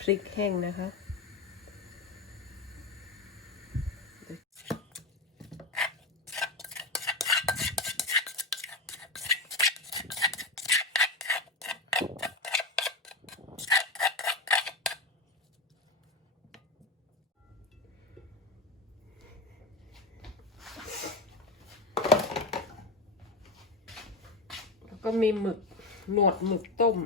พริกแห้งนะคะแล้วก็มีหมึกหนวดหมึกต้ม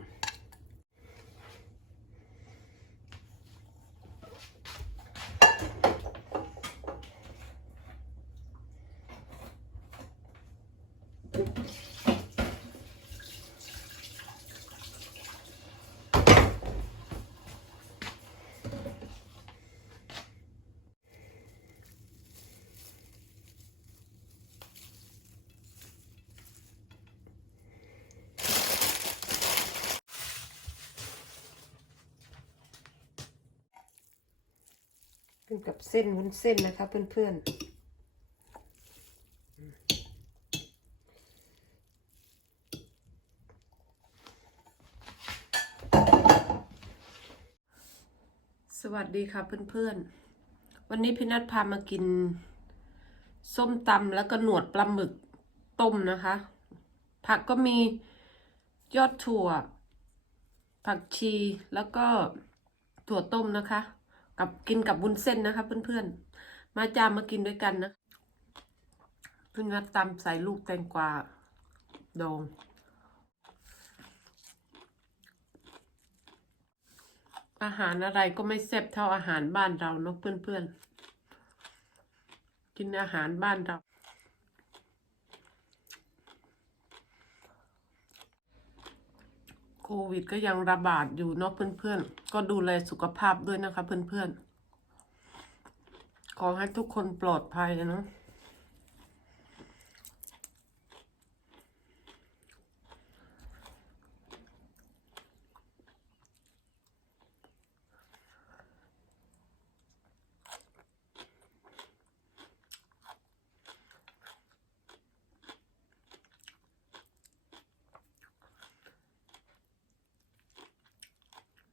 กินกับเส้นวุ้นเส้นนะคะเพื่อนๆ สวัสดีค่ะเพื่อนๆ วันนี้พี่นัทพามากิน ส้มตำแล้วก็หนวดปลาหมึกต้มนะคะ ผักก็มียอดถั่ว ผักชีแล้วก็ถั่วต้มนะคะ กับกินกับบุญเส้นนะคะเพื่อนๆ มาจามมากินด้วยกันนะเพิ่งนัดตำใส่ลูกแตงกวาดองอาหารอะไรก็ไม่แซ่บเท่าอาหารบ้านเราเนาะเพื่อนๆ กินอาหารบ้านเรา ควิดก็ยังระบาดอยู่เนาะเพื่อนๆ ก็ดูแลสุขภาพด้วยนะคะเพื่อนๆ ขอให้ทุกคนปลอดภัยนะ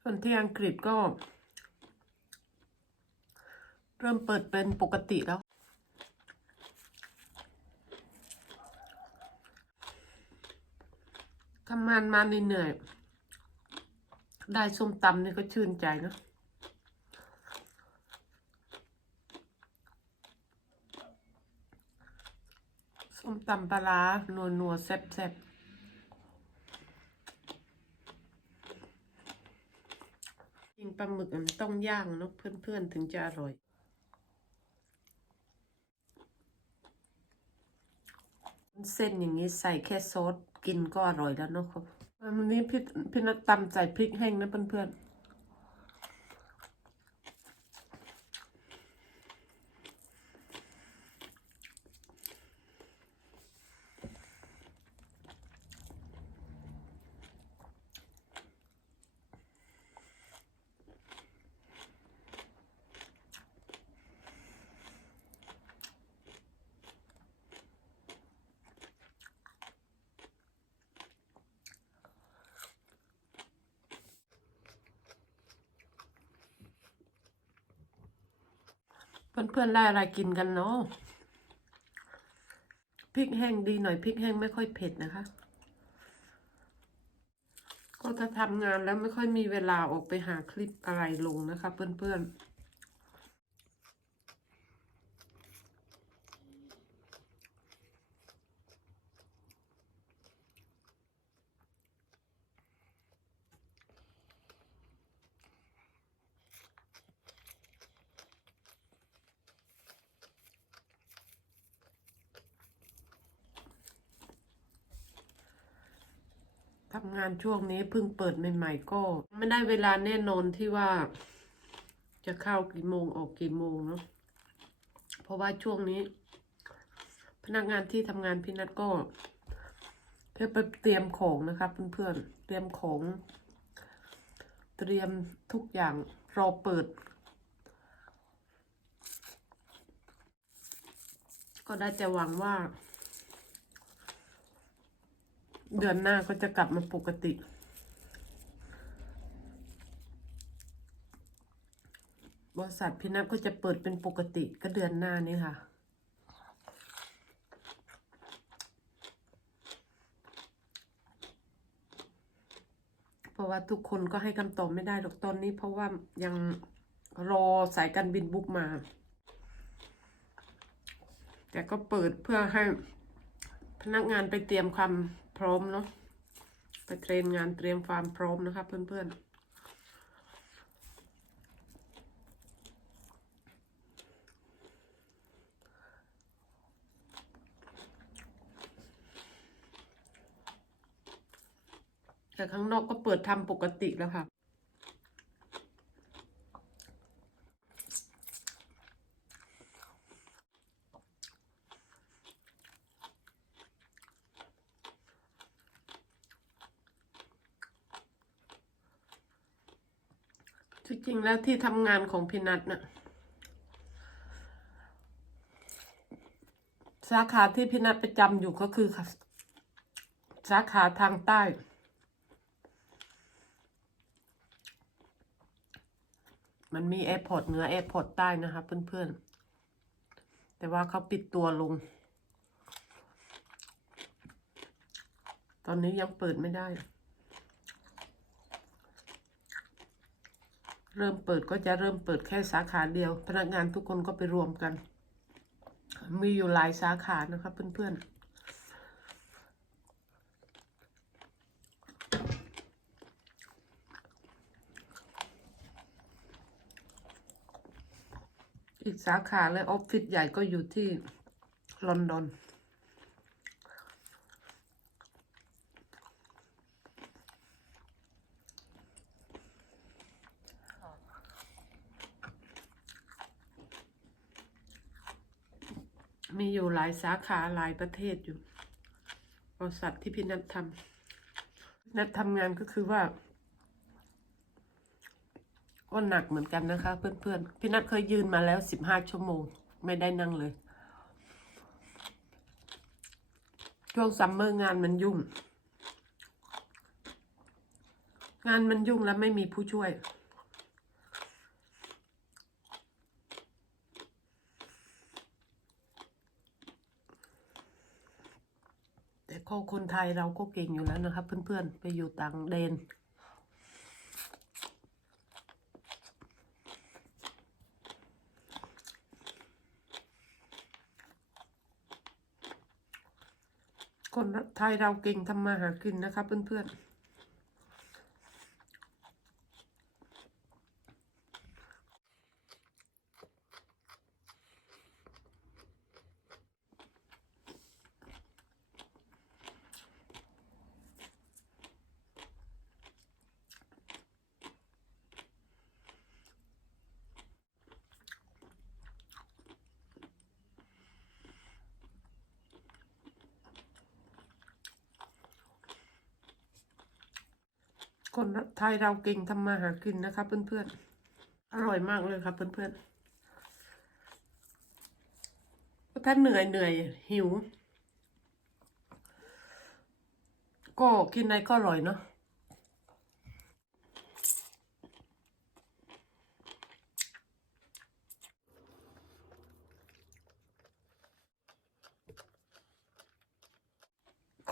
ส่วนที่อังกฤษก็ เริ่มเปิดเป็นปกติแล้ว ทำงานมาเหนื่อยๆได้ส้มตำนี่ก็ชื่นใจนะส้มตำปลาร้านัวหนัวแซ่บแซ่บ กินปลาหมึกมันต้องย่างเนาะเพื่อนๆถึงจะอร่อยเส้นอย่างนี้ใส่แค่ซอสกินก็อร่อยแล้วเนาะครับวันนี้พี่พี่นัดตำใส่พริกแห้งนะเพื่อนๆ เพื่อนๆได้อะไรกินกันเนาะพริกแห้งดีหน่อยพริกแห้งไม่ค่อยเผ็ดนะคะ ก็จะทำงานแล้วไม่ค่อยมีเวลาออกไปหาคลิปอะไรลงนะคะ เพื่อนๆ ทำงานช่วงนี้เพิ่งเปิดใหม่ๆก็ ไม่ได้เวลาแน่นอนที่ว่า จะเข้ากี่โมงออกกี่โมงเนาะเพราะว่าช่วงนี้ พนักงานที่ทำงานพี่นัทก็เพื่อไปเตรียมของนะคะเพื่อนๆเตรียมของ เตรียมทุกอย่างรอเปิด ก็ได้จะหวังว่า เดือนหน้าก็จะกลับมาปกติ บริษัทพี่นัทก็จะเปิดเป็นปกติก็เดือนหน้านี้ค่ะ เพราะว่าทุกคนก็ให้คำตอบไม่ได้หรอกตอนนี้ เพราะว่ายังรอสายการบินบุกมา แต่ก็เปิดเพื่อให้พนักงานไปเตรียมความ พร้อมเนาะไปเทรนงานเตรียมความพร้อมนะคะเพื่อนๆแต่ข้างนอกก็เปิดทำปกติแล้วค่ะ ที่ จริงแล้วที่ทำงานของพินัทน่ะสาขาที่พินัทประจำอยู่ก็คือสาขาทางใต้ มันมีแอร์พอร์ตเหนือแอร์พอร์ตใต้นะคะเพื่อนๆ แต่ว่าเขาปิดตัวลง ตอนนี้ยังเปิดไม่ได้ เริ่มเปิดก็จะเริ่มเปิดแค่สาขาเดียว พนักงานทุกคนก็ไปรวมกัน มีอยู่หลายสาขานะคะเพื่อนๆอีกสาขาและออฟฟิศใหญ่ก็อยู่ที่ลอนดอน มีอยู่หลายสาขาหลายประเทศอยู่บริษัทที่พี่นัททำนัททำงานก็คือว่าก็หนักเหมือนกันนะคะ เพื่อนๆ พี่นัทเคยยืนมาแล้วสิบห้าชั่วโมง ไม่ได้นั่งเลย ช่วงซัมเมอร์งานมันยุ่ง งานมันยุ่งแล้วไม่มีผู้ช่วย ก็คนไทยเราก็เก่งอยู่แล้วนะครับ เพื่อนๆ ไปอยู่ต่างแดนคนไทยเราเก่งทำมาหากินนะครับเพื่อนๆ คนไทยเราเก่งทำมาหากินนะคะเพื่อนๆ อร่อยมากเลยครับเพื่อนๆ ถ้าเหนื่อยเหนื่อยหิว ก็กินอะไรก็อร่อยเนาะ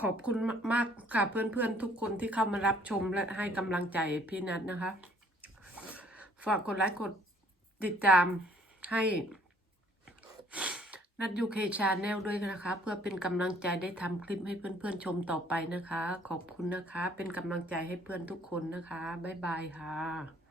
ขอบคุณมากค่ะเพื่อนๆ ทุกคนที่เข้ามารับชมและให้กำลังใจพี่นัทนะคะ ฝากกดไลค์กดติดตามให้นัดยูเคชาแนลด้วยนะคะ เพื่อเป็นกำลังใจได้ทำคลิปให้เพื่อนๆชมต่อไปนะคะ ขอบคุณนะคะ เป็นกำลังใจให้เพื่อนทุกคนนะคะ บ๊ายบายค่ะ